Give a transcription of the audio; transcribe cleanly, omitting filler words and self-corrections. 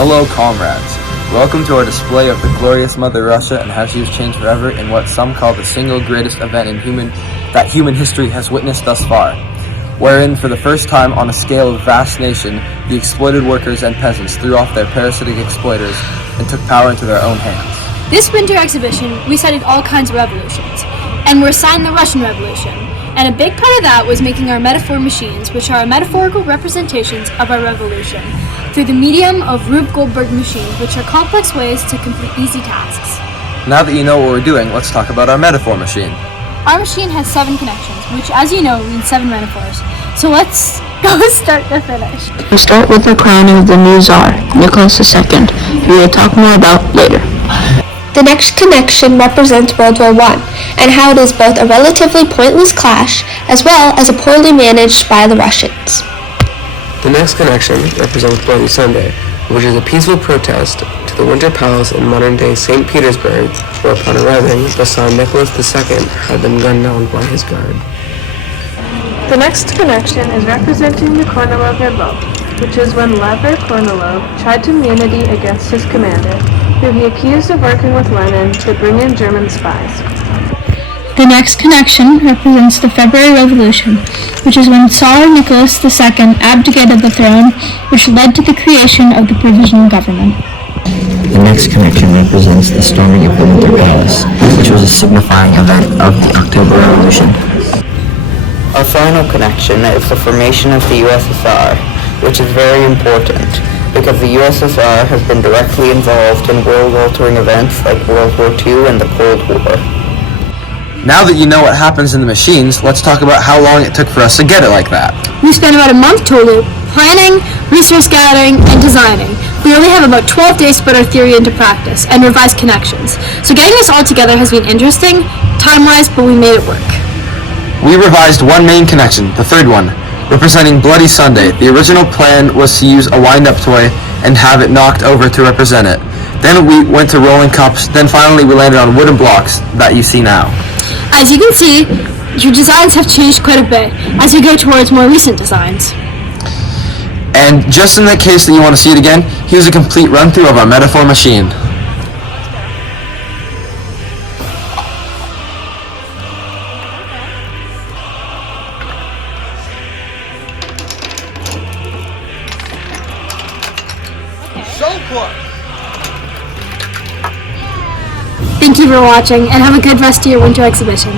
Hello, comrades. Welcome to our display of the glorious Mother Russia and how she has changed forever in what some call the single greatest event in human history has witnessed thus far, wherein for the first time on a scale of vast nation, the exploited workers and peasants threw off their parasitic exploiters and took power into their own hands. This winter exhibition, we studied all kinds of revolutions, and were assigned the Russian Revolution. And a big part of that was making our metaphor machines, which are metaphorical representations of our revolution, through the medium of Rube Goldberg machines, which are complex ways to complete easy tasks. Now that you know what we're doing, let's talk about our metaphor machine. Our machine has 7 connections, which, as you know, means 7 metaphors. So let's go start to finish. We start with the crowning of the new Tsar, Nicholas II, who we'll talk more about later. The next connection represents World War I, and how it is both a relatively pointless clash, as well as a poorly managed by the Russians. The next connection represents Bloody Sunday, which is a peaceful protest to the Winter Palace in modern-day St. Petersburg, where upon arriving, the Tsar Nicholas II had been gunned down by his guard. The next connection is representing the Kornilov Revolt, which is when Lev Kornilov tried to mutiny against his commander, who he accused of working with Lenin to bring in German spies. The next connection represents the February Revolution, which is when Tsar Nicholas II abdicated the throne, which led to the creation of the provisional government. The next connection represents the storming of the Winter Palace, which was a signifying event of the October Revolution. Our final connection is the formation of the USSR, which is very important, because the USSR has been directly involved in world-altering events like World War II and the Cold War. Now that you know what happens in the machines, let's talk about how long it took for us to get it like that. We spent about a month total planning, resource gathering, and designing. We only have about 12 days to put our theory into practice and revise connections. So getting this all together has been interesting, time-wise, but we made it work. We revised one main connection, the third one, representing Bloody Sunday. The original plan was to use a wind-up toy and have it knocked over to represent it. Then we went to rolling cups, then finally we landed on wooden blocks that you see now. As you can see, your designs have changed quite a bit as we go towards more recent designs. And just in the case that you want to see it again, here's a complete run-through of our metaphor machine. Thank you for watching, and have a good rest of your winter exhibition.